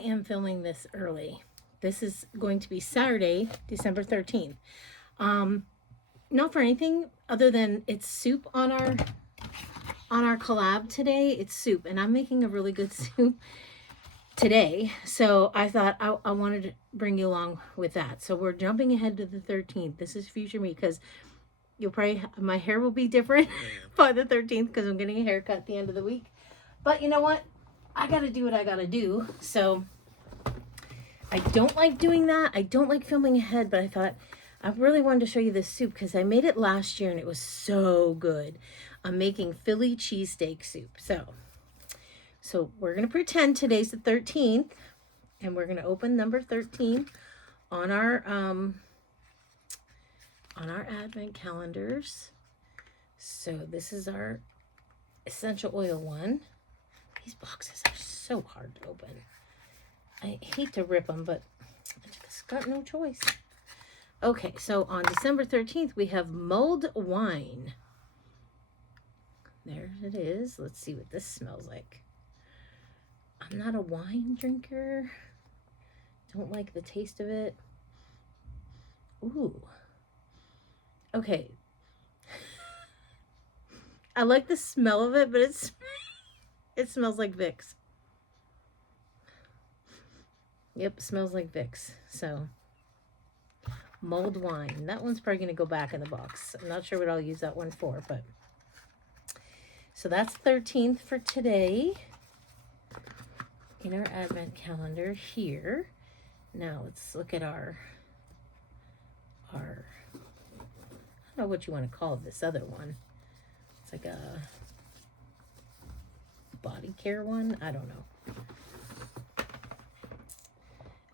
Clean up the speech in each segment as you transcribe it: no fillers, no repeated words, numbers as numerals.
am filming this early. This is going to be Saturday, December 13th. Not for anything other than it's soup on our collab today. It's soup, and I'm making a really good soup today. So I thought I wanted to bring you along with that. So we're jumping ahead to the 13th. This is future me because you'll probably, my hair will be different by the 13th because I'm getting a haircut at the end of the week. But you know what? I got to do what I got to do. So I don't like doing that. I don't like filming ahead, but I thought I really wanted to show you this soup because I made it last year and it was so good. I'm making Philly cheesesteak soup. So we're going to pretend today's the 13th and we're going to open number 13 on our advent calendars. So this is our essential oil one. These boxes are so hard to open. I hate to rip them, but I just got no choice. Okay, so on December 13th, we have mulled wine. There it is. Let's see what this smells like. I'm not a wine drinker. Don't like the taste of it. Ooh. Okay. I like the smell of it, but it smells like Vicks. Yep, smells like Vicks. So, mulled wine. That one's probably going to go back in the box. I'm not sure what I'll use that one for, but. So that's 13th for today in our advent calendar here. Now let's look at our I don't know what you want to call this other one. It's like a body care one. I don't know.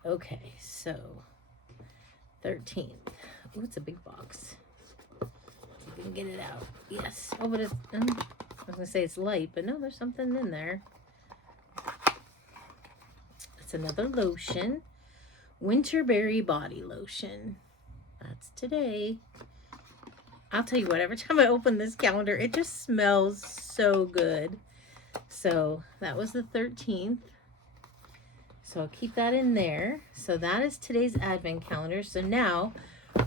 Okay, so 13th. Oh, it's a big box. We can get it out. Yes. Oh, but it's, I was going to say it's light, but no, there's something in there. It's another lotion. Winterberry body lotion. That's today. I'll tell you what, every time I open this calendar, it just smells so good. So that was the 13th. So I'll keep that in there. So that is today's advent calendar. So now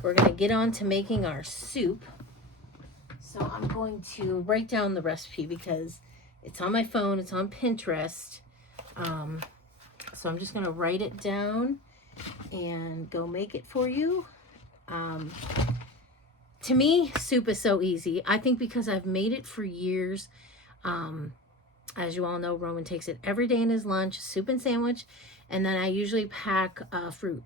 we're going to get on to making our soup. So I'm going to write down the recipe because it's on my phone. It's on Pinterest. So I'm just going to write it down and go make it for you. To me, soup is so easy. I think because I've made it for years. As you all know, Roman takes it every day in his lunch, soup and sandwich, and then I usually pack fruit.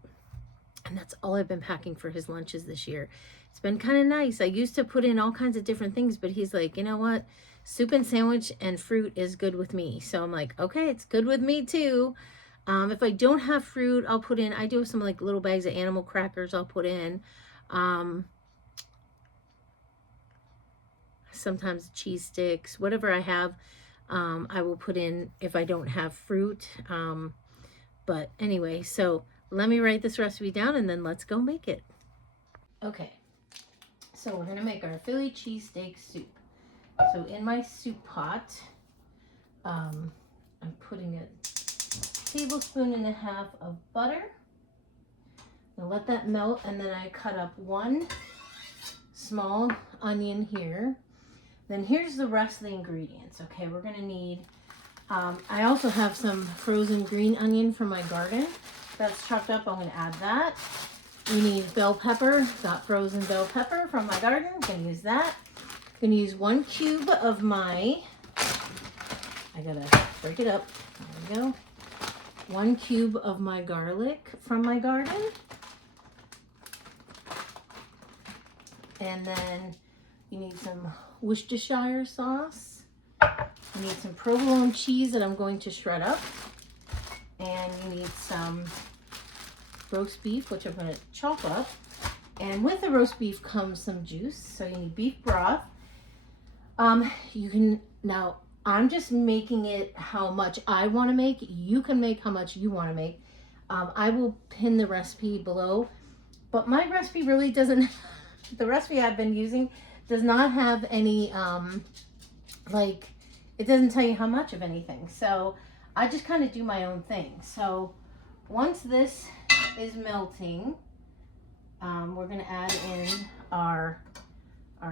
And that's all I've been packing for his lunches this year. It's been kind of nice. I used to put in all kinds of different things, but he's like, you know what? Soup and sandwich and fruit is good with me. So I'm like, okay, it's good with me too. If I don't have fruit, I'll put in, I do have some like little bags of animal crackers I'll put in. Sometimes cheese sticks, whatever I have. I will put in if I don't have fruit. But anyway, so let me write this recipe down and then let's go make it. Okay, so we're going to make our Philly cheesesteak soup. So in my soup pot, I'm putting a tablespoon and a half of butter. I'll let that melt, and then I cut up one small onion here. Then here's the rest of the ingredients. Okay, we're going to need, I also have some frozen green onion from my garden. That's chopped up. I'm going to add that. We need bell pepper. Got frozen bell pepper from my garden. I'm going to use that. I'm going to use 1 cube of my, I got to break it up. There we go. 1 cube of my garlic from my garden. And then you need some Worcestershire sauce. You need some provolone cheese that I'm going to shred up. And you need some roast beef, which I'm going to chop up. And with the roast beef comes some juice. So you need beef broth. You can, now I'm just making it how much I want to make. You can make how much you want to make. I will pin the recipe below. But my recipe really doesn't, the recipe I've been using does not have any, like, it doesn't tell you how much of anything. So I just kind of do my own thing. So once this is melting, we're going to add in our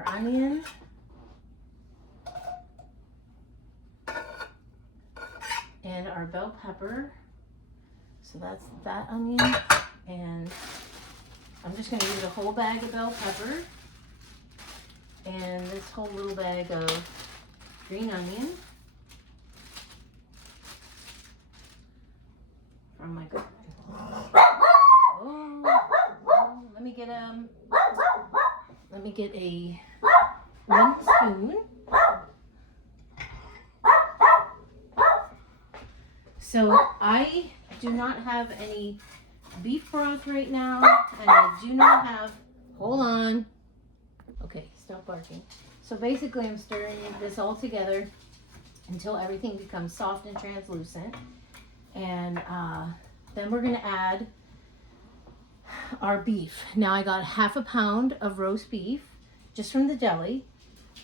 onion. And our bell pepper. So that's that onion. And I'm just going to use a whole bag of bell pepper. And this whole little bag of green onion. From my garden. Oh, let me get a wooden spoon. So I do not have any beef broth right now, and I do not have, hold on. Okay, stop barking. So basically I'm stirring this all together until everything becomes soft and translucent. And then we're gonna add our beef. Now I got half a pound of roast beef, just from the deli.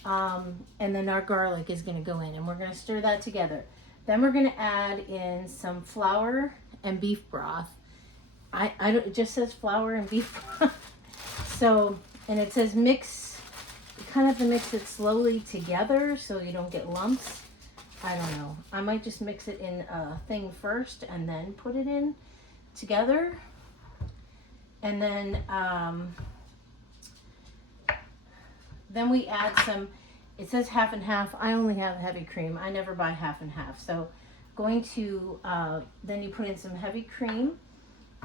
And then our garlic is gonna go in, and we're gonna stir that together. Then we're gonna add in some flour and beef broth. It just says flour and beef broth. So, and it says mix, you kind of have to mix it slowly together so you don't get lumps. I don't know. I might just mix it in a thing first and then put it in together. And then we add some, it says half and half. I only have heavy cream. I never buy half and half. So going to, then you put in some heavy cream,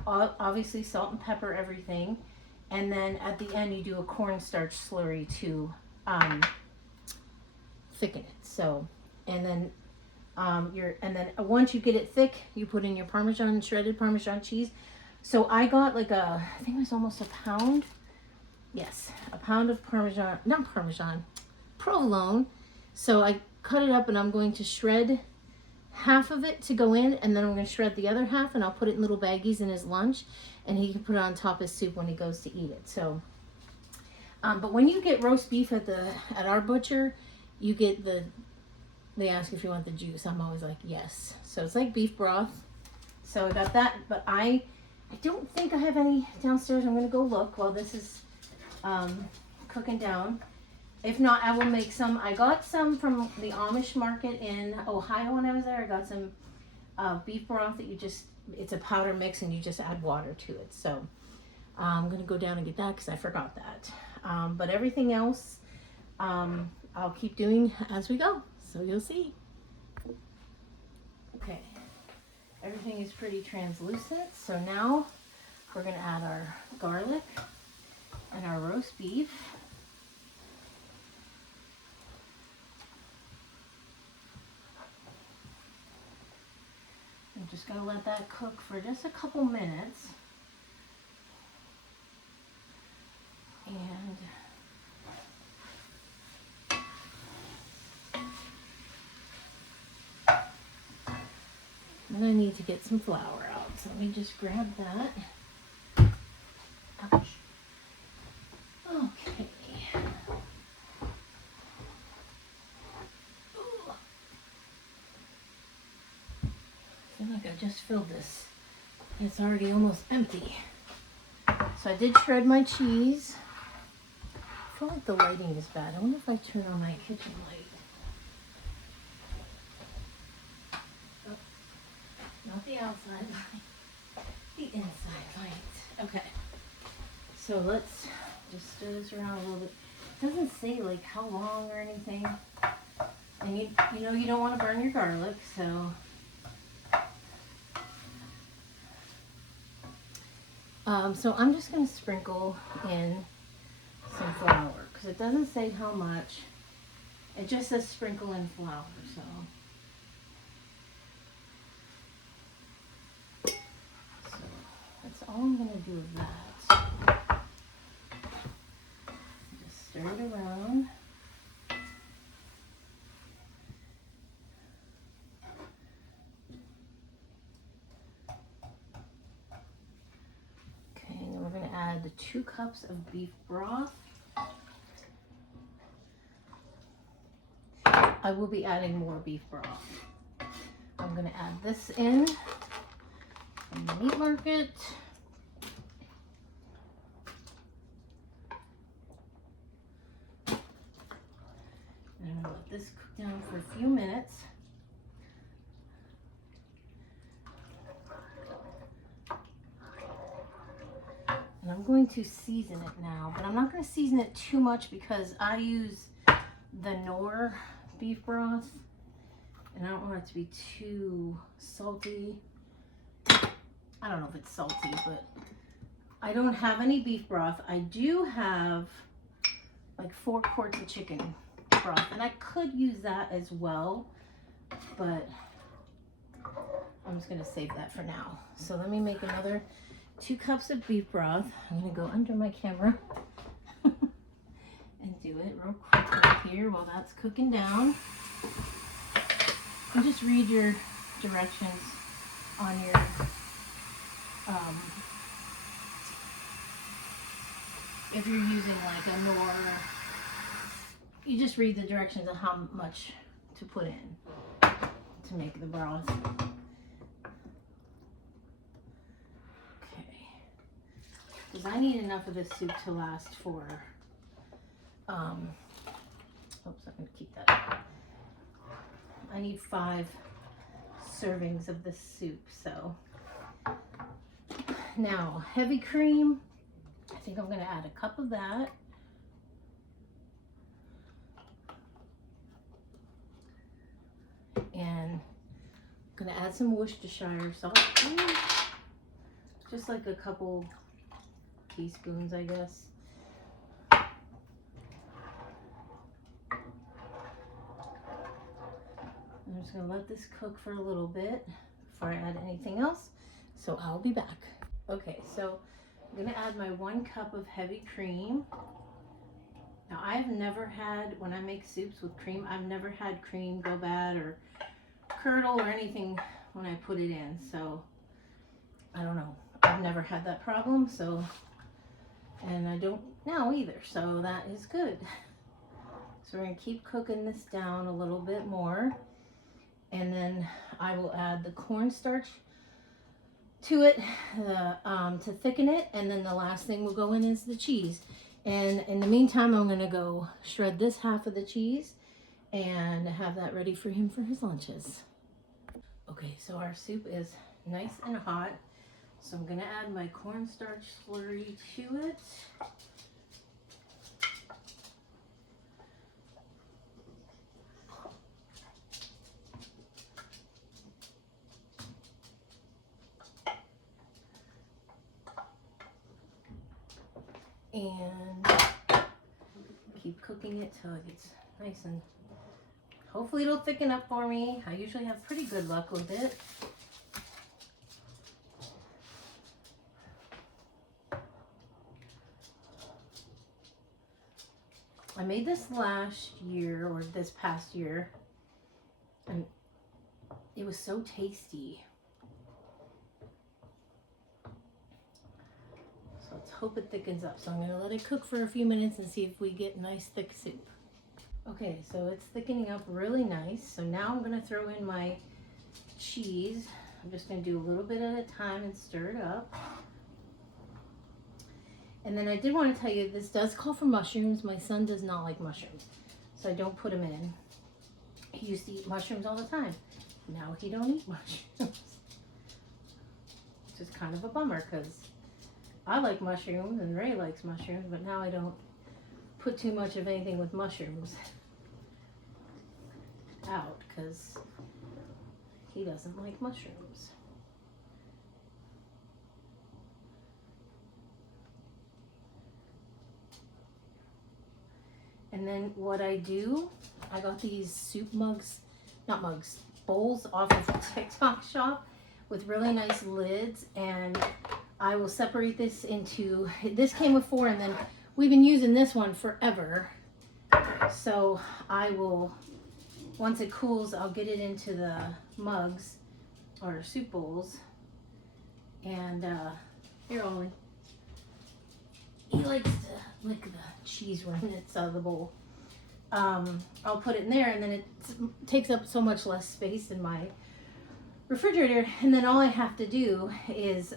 obviously salt and pepper, everything. And then at the end you do a cornstarch slurry to thicken it. So, and then once you get it thick, you put in your shredded Parmesan cheese. So I got like I think it was almost a pound. Yes, a pound of provolone. So I cut it up, and I'm going to shred half of it to go in, and then I'm going to shred the other half, and I'll put it in little baggies in his lunch, and he can put it on top of his soup when he goes to eat it. So, but when you get roast beef at our butcher, you get they ask if you want the juice. I'm always like, yes. So it's like beef broth. So I got that, but I don't think I have any downstairs. I'm going to go look while this is cooking down. If not, I will make some. I got some from the Amish market in Ohio when I was there. I got some beef broth that it's a powder mix, and you just add water to it. So I'm going to go down and get that because I forgot that. But everything else, I'll keep doing as we go. So you'll see. Okay. Everything is pretty translucent. So now we're going to add our garlic and our roast beef. I'm just going to let that cook for just a couple minutes. And then I need to get some flour out. So let me just grab that. Ouch. Okay. Ooh. I feel like I just filled this. It's already almost empty. So I did shred my cheese. I feel like the lighting is bad. I wonder if I turn on my kitchen light. Oh, not the outside light, the inside light. Okay. So let's just stir this around a little bit. It doesn't say like how long or anything. And you know you don't want to burn your garlic, so so I'm just going to sprinkle in some flour because it doesn't say how much. It just says sprinkle in flour, so that's all I'm going to do with that. Just stir it around. Okay, and then we're going to add the 2 cups of beef broth. I will be adding more beef broth. I'm going to add this in. from the meat market. And I'm gonna let this cook down for a few minutes. And I'm going to season it now, but I'm not going to season it too much because I use the Knorr beef broth and I don't want it to be too salty. I don't know if it's salty, but I don't have any beef broth. I do have like 4 quarts of chicken broth and I could use that as well, but I'm just going to save that for now. So let me make another 2 cups of beef broth. I'm going to go under my camera and do it real quick right here while that's cooking down. And just read your directions on your if you're using like a Knorr, you just read the directions of how much to put in to make the broth. Because I need enough of this soup to last for, oops, I'm going to keep that. I need 5 servings of this soup, so. Now, heavy cream, I think I'm going to add a cup of that. And I'm going to add some Worcestershire sauce, just like a couple teaspoons, I guess. I'm just going to let this cook for a little bit before I add anything else. So I'll be back. Okay, so I'm going to add my 1 cup of heavy cream. Now I've never had, when I make soups with cream, I've never had cream go bad or curdle or anything when I put it in. So I don't know. I've never had that problem, so. And I don't now either, so that is good. So we're going to keep cooking this down a little bit more. And then I will add the cornstarch to it to thicken it. And then the last thing will go in is the cheese. And in the meantime, I'm going to go shred this half of the cheese and have that ready for him for his lunches. Okay, so our soup is nice and hot. So I'm going to add my cornstarch slurry to it. And keep cooking it till it gets nice and hopefully it'll thicken up for me. I usually have pretty good luck with it. I made this last year or this past year and it was so tasty. So let's hope it thickens up. So I'm going to let it cook for a few minutes and see if we get nice thick soup. Okay, so it's thickening up really nice. So now I'm going to throw in my cheese. I'm just going to do a little bit at a time and stir it up. And then I did want to tell you, this does call for mushrooms. My son does not like mushrooms, so I don't put them in. He used to eat mushrooms all the time. Now he don't eat mushrooms. Which is kind of a bummer because I like mushrooms and Ray likes mushrooms, but now I don't put too much of anything with mushrooms out because he doesn't like mushrooms. And then what I do, I got these soup mugs, not mugs, bowls off of the TikTok shop with really nice lids, and I will separate this into, this came with 4 and then we've been using this one forever. So I will, once it cools, I'll get it into the mugs or soup bowls. And here, Ollie. He likes to lick the cheese remnants out of the bowl. I'll put it in there and then it takes up so much less space in my refrigerator, and then all I have to do is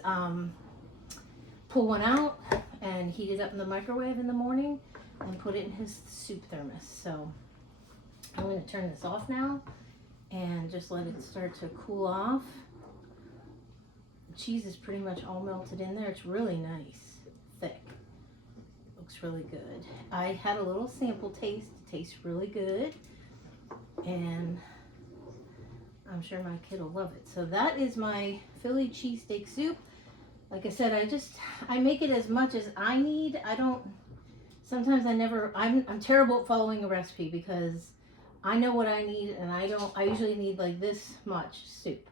pull one out and heat it up in the microwave in the morning and put it in his soup thermos. So I'm going to turn this off now and just let it start to cool off. The cheese is pretty much all melted in there. It's really nice, thick. Looks really good. I had a little sample taste. It tastes really good, and I'm sure my kid will love it. So that is my Philly cheesesteak soup. Like I said, I make it as much as I need. Sometimes I'm terrible at following a recipe because I know what I need, and I usually need like this much soup.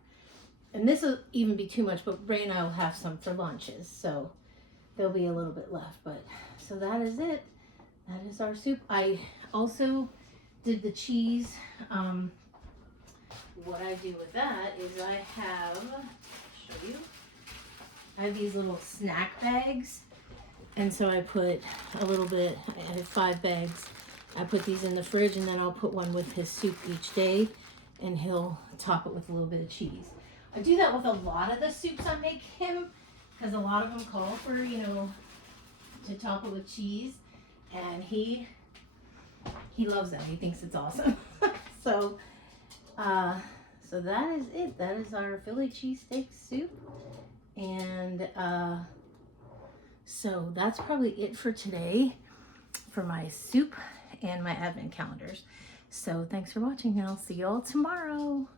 And this will even be too much, but Ray and I will have some for lunches, so there'll be a little bit left. But so that is it. That is our soup. I also did the cheese. What I do with that is I have these little snack bags, and so I put a little bit. I have 5 bags. I put these in the fridge, and then I'll put one with his soup each day, and he'll top it with a little bit of cheese. I do that with a lot of the soups I make him, because a lot of them call for, to top it with cheese, and he loves that. He thinks it's awesome. So that is it. That is our Philly cheesesteak soup, and so that's probably it for today for my soup and my advent calendars. So thanks for watching, and I'll see you all tomorrow.